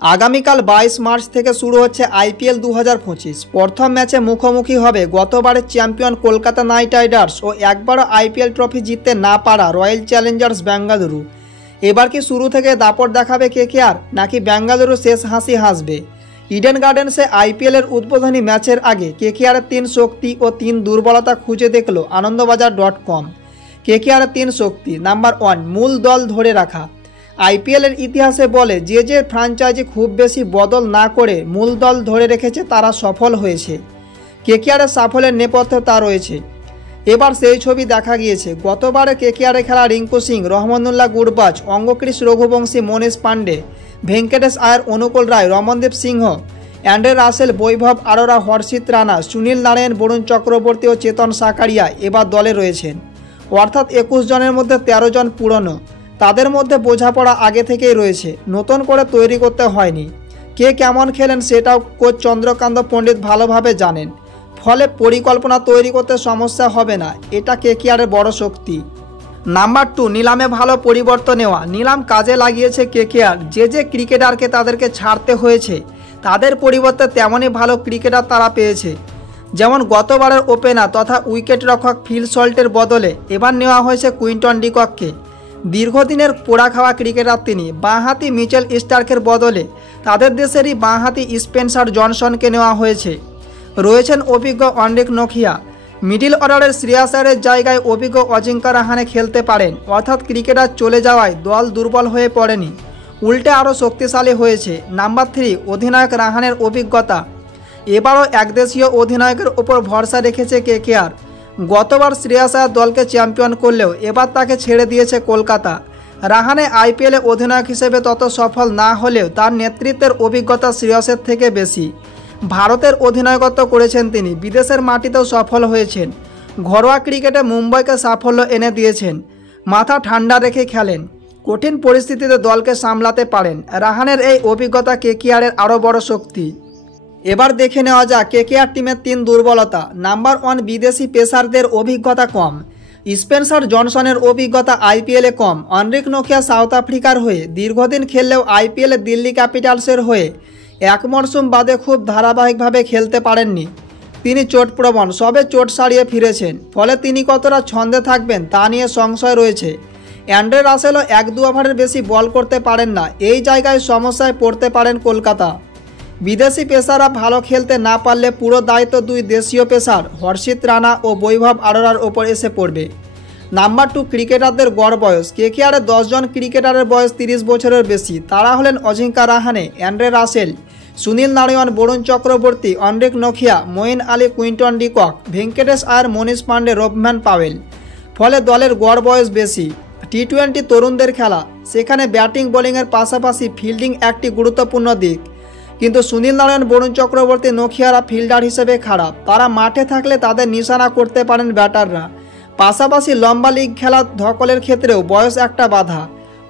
आगामीकाल 22 मार्च থেকে শুরু হচ্ছে আইপিএল 2025। প্রথম ম্যাচে মুখোমুখি হবে গতবারের চ্যাম্পিয়ন কলকাতা নাইট রাইডার্স ও একবারও আইপিএল ট্রফি জিততে না পারা রয়্যাল চ্যালেঞ্জার্স বেঙ্গালুরু। এবার কি শুরু থেকে দাপট দেখাবে কেকেআর নাকি বেঙ্গালুরু শেষ হাসি হাসবে? ইডেন গার্ডেন্সে আইপিএলের উদ্বোধনী ম্যাচের আগে কেকেআরের 3 শক্তি ও 3 দুর্বলতা খুঁজে দেখল আনন্দবাজার.com। কেকেআরের 3 শক্তি। নাম্বার 1, মূল দল ধরে রাখা। আইপিএলের ইতিহাসে বলে যে ফ্র্যাঞ্চাইজি খুব বেশি বদল না করে মূল দল ধরে রেখেছে তারা সফল হয়েছে। কেকেআরের সাফল্যের নেপথ্যে তা রয়েছে। এবার সেই ছবি দেখা গিয়েছে। গতবারে কেকেআরে খেলা রিঙ্কু সিং, রহমানুল্লাহ গুরবাজ, অঙ্গক্রিস রঘুবংশী, মনীষ পান্ডে, ভেঙ্কটেশ আয়ার, অনুকূল রায়, রমনদীপ সিংহ, অ্যান্ড্রে রাসেল, বৈভব আরোরা, হর্ষিত রানা, সুনীল নারায়ণ, বরুণ চক্রবর্তী ও চেতন সাকারিয়া এবার দলে রয়েছেন। অর্থাৎ 21 জনের মধ্যে 13 জন পুরনো। তাদের মধ্যে বোঝাপড়া আগে থেকেই রয়েছে, নতুন করে তৈরি করতে হয়নি। কে কেমন খেলেন সেটাও কোচ চন্দ্রকান্ত পণ্ডিত ভালোভাবে জানেন। ফলে পরিকল্পনা তৈরি করতে সমস্যা হবে না। এটা কেকেআরের বড় শক্তি। নাম্বার 2, নিলামে ভালো পরিবর্তন নেওয়া। নিলাম কাজে লাগিয়েছে কেকেআর। যে ক্রিকেটারকে তাদেরকে ছাড়তে হয়েছে তাদের পরিবর্তে তেমনই ভালো ক্রিকেটার তারা পেয়েছে। যেমন গতবারের ওপেনার তথা উইকেট রক্ষক ফিল সল্টের বদলে এবার নেওয়া হয়েছে কুইন্টন ডিকককে। দীর্ঘদিনের পোড়া খাওয়া ক্রিকেটার তিনি। বাঁহাতি মিচেল স্টার্কের বদলে তাদের দেশেরই বাঁহাতি স্পেন্সার জনসনকে নেওয়া হয়েছে। রয়েছেন অভিজ্ঞ অন্ড্রিক নোকিয়া। মিডল অর্ডারের শ্রেয়াস আয়ারের জায়গায় অভিজ্ঞ অজিঙ্কা রাহানে খেলতে পারেন। অর্থাৎ ক্রিকেটার চলে যাওয়ায় দল দুর্বল হয়ে পড়েনি, উল্টে আরও শক্তিশালী হয়েছে। নাম্বার 3, অধিনায়ক রাহানের অভিজ্ঞতা। এবারও একদেশীয় অধিনায়কের ওপর ভরসা রেখেছে কেকেআর। গতবার শ্রেয়াস আয়ার দলকে চ্যাম্পিয়ন করলেও এবার তাকে ছেড়ে দিয়েছে কলকাতা। রাহানে আইপিএলে অধিনায়ক হিসেবে তত সফল না হলেও তার নেতৃত্বের অভিজ্ঞতা শ্রেয়াসের থেকে বেশি। ভারতের অধিনায়কত্ব করেছেন তিনি, বিদেশের মাটিতেও সফল হয়েছেন। ঘরোয়া ক্রিকেটে মুম্বাইকে সাফল্য এনে দিয়েছেন। মাথা ঠান্ডা রেখে খেলেন, কঠিন পরিস্থিতিতে দলকে সামলাতে পারেন। রাহানের এই অভিজ্ঞতা কেকেআরের আরও বড় শক্তি। এবার দেখে নেওয়া যাক কেকেআর টিমের 3 দুর্বলতা। নাম্বার 1, বিদেশি পেসারদের অভিজ্ঞতা কম। স্পেন্সার জনসনের অভিজ্ঞতা আইপিএলে কম। অন্ড্রিক নোকিয়া সাউথ আফ্রিকার হয়ে দীর্ঘদিন খেললেও আইপিএলে দিল্লি ক্যাপিটালসের হয়ে এক মরশুম বাদে খুব ধারাবাহিকভাবে খেলতে পারেননি। তিনি চোটপ্রবণ, সবে চোট সারিয়ে ফিরেছেন। ফলে তিনি কতটা ছন্দে থাকবেন তা নিয়ে সংশয় রয়েছে। অ্যান্ড্রে রাসেলও 1-2 ওভারের বেশি বল করতে পারেন না। এই জায়গায় সমস্যায় পড়তে পারেন কলকাতা। বিদেশি পেসাররা ভালো খেলতে না পারলে পুরো দায়িত্ব 2 দেশীয় পেসার হর্ষিত রানা ও বৈভব আরোরার ওপর এসে পড়বে। নাম্বার 2, ক্রিকেটারদের গড় বয়স। কেকেআরে 10 জন ক্রিকেটারের বয়স 30 বছরের বেশি। তারা হলেন Ajinkya Rahane, Andre Russell, Sunil Narine, Varun Chakravarthy, Anrich নোকিয়া, Moeen Ali, Quinton de Kock, Venkatesh Iyer, Manish Pandey, Rovman Powell. ফলে দলের গড় বয়স বেশি। টি20 তরুণদের খেলা, সেখানে ব্যাটিং বোলিংয়ের পাশাপাশি ফিল্ডিং একটি গুরুত্বপূর্ণ দিক। কিন্তু সুনীল নারায়ণ, বরুণ চক্রবর্তী, নোকিয়ারা ফিল্ডার হিসেবে খারাপ। তারা মাঠে থাকলে তাদের নিশানা করতে পারেন ব্যাটাররা। পাশাপাশি লম্বা লিগ খেলা ধকলের ক্ষেত্রেও বয়স একটা বাধা।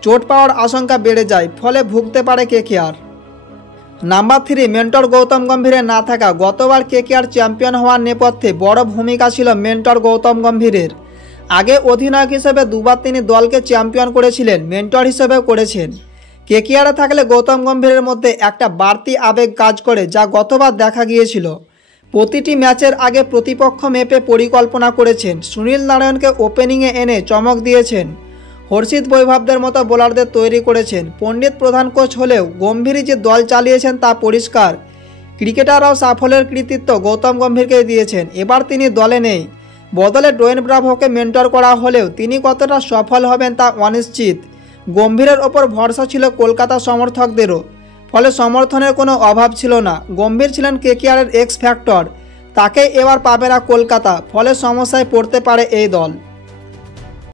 চোট পাওয়ার আশঙ্কা বেড়ে যায়, ফলে ভুগতে পারে কেকেআর। নাম্বার 3, মেন্টর গৌতম গম্ভীরের না থাকা। গতবার কেকেআর চ্যাম্পিয়ন হওয়ার নেপথ্যে বড় ভূমিকা ছিল মেন্টর গৌতম গম্ভীরের। আগে অধিনায়ক হিসেবে 2 বার তিনি দলকে চ্যাম্পিয়ন করেছিলেন, মেন্টর হিসেবেও করেছেন। কেকেআরে থাকলে গৌতম গম্ভীরের মধ্যে একটা বাড়তি আবেগ কাজ করে, যা গতবার দেখা গিয়েছিল। প্রতিটি ম্যাচের আগে প্রতিপক্ষ মেপে পরিকল্পনা করেছেন। সুনীল নারায়ণকে ওপেনিংয়ে এনে চমক দিয়েছেন। হর্ষিত বৈভবদের মতো বোলারদের তৈরি করেছেন। পণ্ডিত প্রধান কোচ হলেও গম্ভীরই যে দল চালিয়েছেন তা পরিষ্কার। ক্রিকেটাররাও সাফল্যের কৃতিত্ব গৌতম গম্ভীরকে দিয়েছেন। এবার তিনি দলে নেই, বদলে ডোয়েন ব্রাভোকে মেন্টর করা হলেও তিনি কতটা সফল হবেন তা অনিশ্চিত। গম্ভীরের ওপর ভরসা ছিল কলকাতা সমর্থকদেরও। ফলে সমর্থনের কোনো অভাব ছিল না। গম্ভীর ছিলেন কেকেআরের এক্স ফ্যাক্টর। তাকে এবার পাবে না কলকাতা। ফলে সমস্যায় পড়তে পারে এই দল।